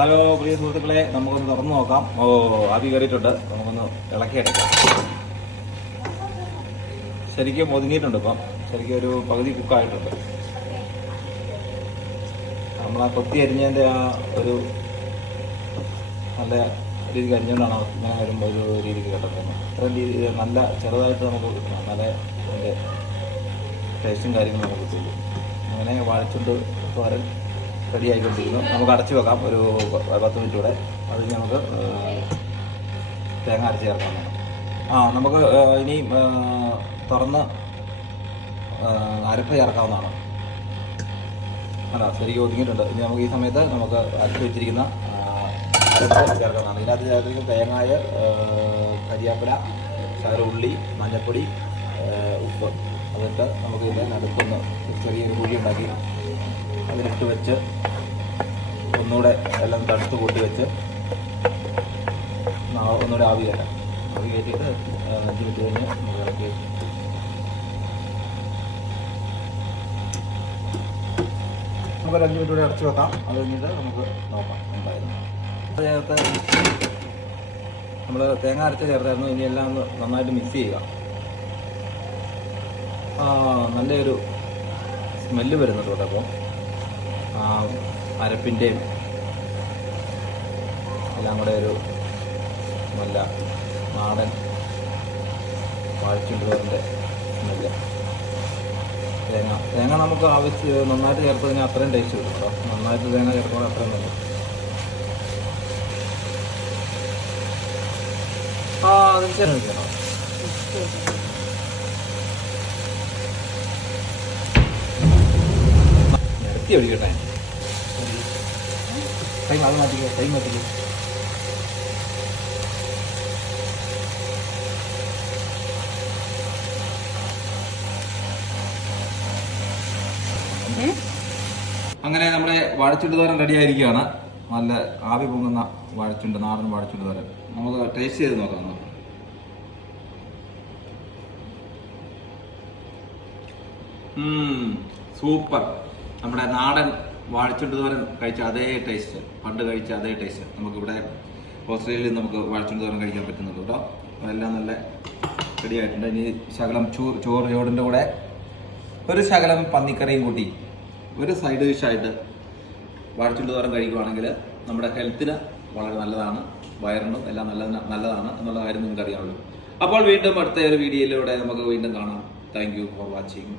Hello പ്രിയ സുഹൃത്തുക്കളെ, നമുക്കൊന്ന് തുറന്നു നോക്കാം. ആവി കയറിയിട്ടുണ്ട്. നമുക്കൊന്ന് ഇളക്കിയെടുക്കാം. ശരിക്കും ഒതുങ്ങിയിട്ടുണ്ട്. ഇപ്പം ശരിക്കും ഒരു പകുതി കുക്കായിട്ടുണ്ട്. നമ്മൾ ആ കൊത്തി അരിഞ്ഞതിൻ്റെ ആ ഒരു നല്ല രീതിക്ക് അരിഞ്ഞുകൊണ്ടാണ് ഇങ്ങനെ വരുമ്പോൾ ഒരു രീതിക്ക് കിട്ടുന്നത്. ഇത്രയും രീതി നല്ല ചെറുതായിട്ട് നമുക്ക് കിട്ടണം. നല്ല അതിൻ്റെ ടേസ്റ്റും കാര്യങ്ങളും നമുക്ക് കിട്ടുള്ളൂ. അങ്ങനെ വാഴച്ചുണ്ട് തോരൻ റെഡി ആയിക്കൊണ്ടിരിക്കുന്നു. നമുക്ക് അടച്ചു വെക്കാം ഒരു 10 മിനിറ്റ് കൂടെ. അത് കഴിഞ്ഞ് നമുക്ക് തേങ്ങ അരച്ച് ചേർക്കാവുന്നതാണ്. നമുക്ക് ഇനി തുറന്ന് അരപ്പ് ചേർക്കാവുന്നതാണ്. ശരിക്കും ഒതുങ്ങിയിട്ടുണ്ട്. ഇനി നമുക്ക് ഈ സമയത്ത് നമുക്ക് അരച്ച് വെച്ചിരിക്കുന്ന അരപ്പ് ചേർക്കാവുന്നതാണ്. ഇതിനകത്ത് ചേർത്തിരിക്കുന്ന തേങ്ങായ, കരിയാപ്പില, ഉള്ളി, മഞ്ഞൾപ്പൊടി, ഉപ്പ്, അതിട്ട് നമുക്ക് ഇതിൻ്റെ നടുക്കൊന്ന് ചെറിയൊരു കുഴി ഉണ്ടാക്കി അതിലിട്ട് വെച്ച് ഒന്നുകൂടെ എല്ലാം തണുത്ത് കൂട്ടി വെച്ച് ഒന്നുകൂടെ ആവി കയറ്റാം. ആവി കയറ്റിയിട്ട് 5 മിനിറ്റ് കഴിഞ്ഞ് നമുക്ക് ഇറക്കി നമുക്കൊരു 5 മിനിറ്റ് കൂടെ അടച്ചു വെക്കാം. അത് കഴിഞ്ഞിട്ട് നമുക്ക് നോക്കാം എന്തായിരുന്നു. ചേർത്ത് നമ്മൾ തേങ്ങ അരച്ച് ചേർത്തായിരുന്നു. ഇനി എല്ലാം ഒന്ന് നന്നായിട്ട് മിക്സ് ചെയ്യുക. നല്ലൊരു സ്മെല്ല് വരുന്നുണ്ട് കേട്ടോ. അപ്പോൾ അരപ്പിൻ്റെയും എല്ലാം കൂടെ ഒരു നല്ല നാടൻ വാഴച്ചുണ്ടുതോരൻ്റെ സ്മെല്ല്. തേങ്ങ നമുക്ക് നന്നായിട്ട് ചേർത്തതിന് അത്രയും ടേസ്റ്റ് കിട്ടും കേട്ടോ. നന്നായിട്ട് തേങ്ങ ചേർക്കുമ്പോൾ അത്രയും നല്ല അതിന് ചേർന്ന് വയ്ക്കണം. നിരത്തി ഒഴിക്കട്ടെ. ടൈം അത് മാറ്റിക്കോ. ടൈം മാറ്റിക്കോ. അങ്ങനെ നമ്മുടെ വാഴച്ചുണ്ട് തോരൻ റെഡി ആയിരിക്കുകയാണ്. നല്ല ആവി പൊങ്ങുന്ന വാഴച്ചുണ്ട്, നാടൻ വാഴച്ചുണ്ട് തോരൻ. നമുക്ക് ടേസ്റ്റ് ചെയ്ത് നോക്കാം. സൂപ്പർ. നമ്മുടെ നാടൻ വാഴച്ചുണ്ട് തോരൻ കഴിച്ച അതേ ടേസ്റ്റ്, പണ്ട് കഴിച്ച അതേ ടേസ്റ്റ് നമുക്കിവിടെ ഓസ്ട്രേലിയയിൽ നമുക്ക് വാഴച്ചുണ്ട് തോരൻ കഴിക്കാൻ പറ്റുന്നുണ്ട് കേട്ടോ. അതെല്ലാം നല്ല റെഡി ആയിട്ടുണ്ട്. ഇനി ശകലം ചോറിൻ്റെ കൂടെ ഒരു ശകലം പന്നിക്കറിയും കൂട്ടി ഒരു സൈഡ് ഡിഷായിട്ട് വാഴച്ചുണ്ട് തോരൻ കഴിക്കുകയാണെങ്കിൽ നമ്മുടെ ഹെൽത്തിന് വളരെ നല്ലതാണ്, വയറിനും എല്ലാം നല്ലതാണ് എന്നുള്ള കാര്യം നിങ്ങൾക്ക് അറിയാമല്ലോ. അപ്പോൾ വീണ്ടും അടുത്ത ഒരു വീഡിയോയിലൂടെ നമുക്ക് വീണ്ടും കാണാം. Thank you for watching.